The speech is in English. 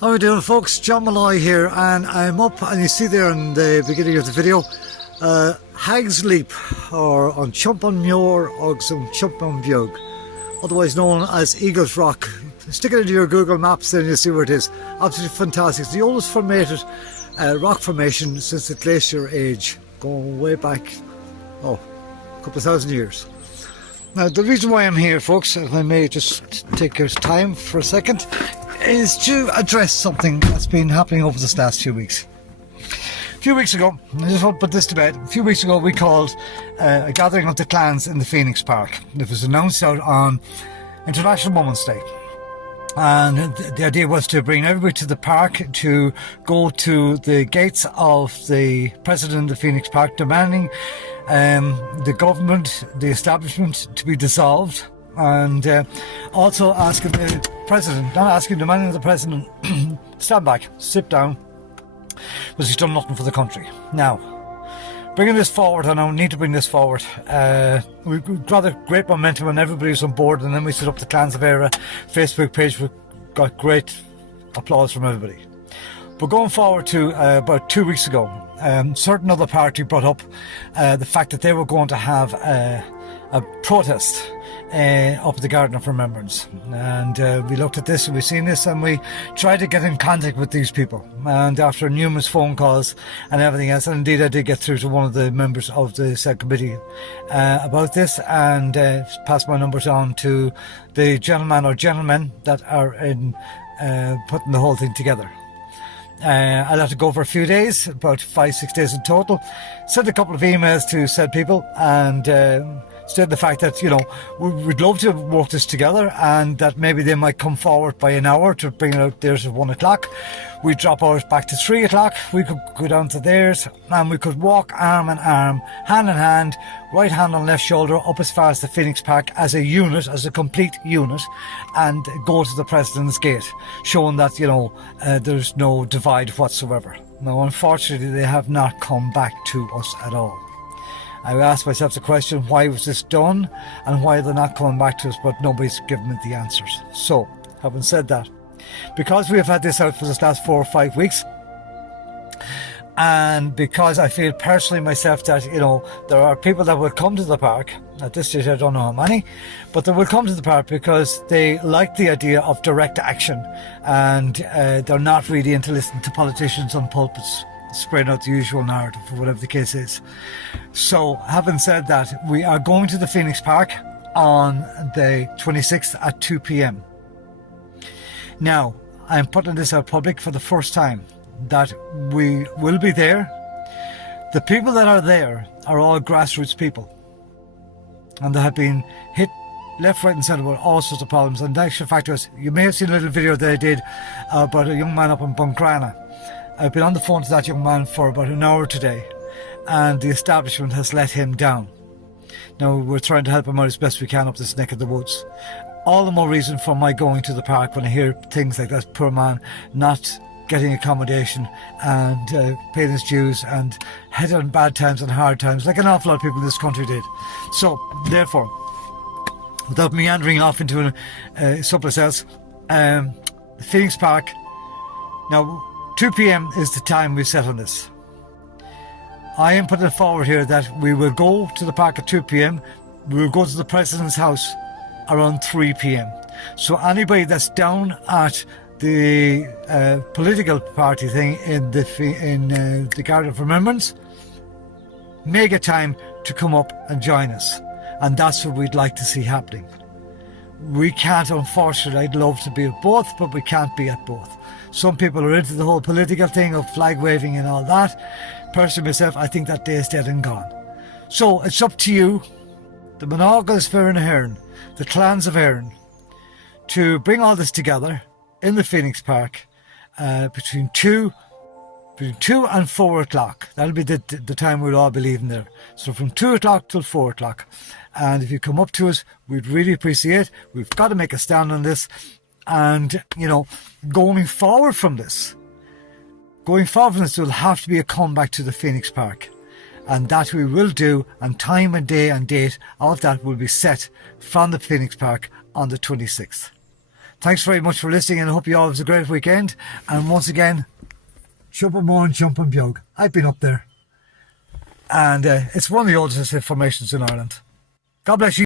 How are we doing, folks? John Malloy here, and I'm up, and you see there in the beginning of the video, Hags Leap, or on Chumpan Muir og some Chumpan Bjog, otherwise known as Eagles Rock. Stick it into your Google Maps there and you'll see where it is. Absolutely fantastic. It's the oldest formated rock formation since the Glacier Age, going way back, a couple of thousand years. Now, the reason why I'm here, folks, if I may just take your time for a second, is to address something that's been happening over this last few weeks. A few weeks ago, I just want to put this to bed, a few weeks ago we called a gathering of the clans in the Phoenix Park. It was announced out on International Women's Day. And the idea was to bring everybody to the park to go to the gates of the president of the Phoenix Park, demanding the government, the establishment, to be dissolved, and also asking the president, demanding the president, stand back, sit down, because he's done nothing for the country. Now, bringing this forward, and I need to bring this forward, we've got a great momentum and everybody's on board, and then we set up the Clans of Éire Facebook page. We got great applause from everybody. But going forward to about 2 weeks ago, certain other party brought up the fact that they were going to have a protest up at the Garden of Remembrance, and we looked at this and we've seen this, and we tried to get in contact with these people, and after numerous phone calls and everything else, and indeed I did get through to one of the members of the said committee about this, and passed my numbers on to the gentleman or gentlemen that are in putting the whole thing together. I let it go for a few days, about 5-6 days in total. Sent a couple of emails to said people, and said the fact that, you know, we'd love to work this together, and that maybe they might come forward by an hour to bring it out theirs at 1 o'clock. We'd drop ours back to 3 o'clock. We could go down to theirs, and we could walk arm in arm, hand in hand, right hand on left shoulder, up as far as the Phoenix Park as a unit, as a complete unit, and go to the President's Gate, showing that, you know, there's no divide whatsoever. Now, unfortunately, they have not come back to us at all. I asked myself the question, why was this done, and why they're not coming back to us, but nobody's given me the answers. So, having said that, because we have had this out for this last 4 or 5 weeks, and because I feel personally myself that, you know, there are people that will come to the park, at this stage I don't know how many, but they will come to the park because they like the idea of direct action, and they're not really into listening to politicians on pulpits spreading out the usual narrative, or whatever the case is. So, having said that, we are going to the Phoenix Park on the 26th at 2 p.m. Now, I'm putting this out public for the first time, that we will be there. The people that are there are all grassroots people, and they have been hit left, right and centre with all sorts of problems. And the actual fact is, you may have seen a little video that I did about a young man up in Buncrana. I've been on the phone to that young man for about an hour today, and the establishment has let him down. Now, we're trying to help him out as best we can up this neck of the woods. All the more reason for my going to the park when I hear things like that poor man not getting accommodation and paying his dues, and head on bad times and hard times, like an awful lot of people in this country did. So, therefore, without meandering off into someplace else, the Phoenix Park, now 2 p.m. is the time we've set on this. I am putting forward here that we will go to the park at 2 p.m. We will go to the President's house around 3 p.m. So anybody that's down at the political party thing in the Garden of Remembrance may get time to come up and join us. And that's what we'd like to see happening. We can't, unfortunately, I'd love to be at both, but we can't be at both. Some people are into the whole political thing of flag waving and all that. Personally, myself, I think that day is dead and gone. So it's up to you, the Monagas Fearin Ahern, the Clans of Éire, to bring all this together in the Phoenix Park between 2 and 4 o'clock. That'll be the time we'll all be leaving there. So from 2 o'clock till 4 o'clock. And if you come up to us, we'd really appreciate it. We've got to make a stand on this. And, you know, going forward from this, will have to be a comeback to the Phoenix Park. And that we will do, and time and day and date of that will be set from the Phoenix Park on the 26th. Thanks very much for listening, and I hope you all have a great weekend. And once again, Chumpamore and Chumpambeog. I've been up there. And it's one of the oldest formations in Ireland. God bless you.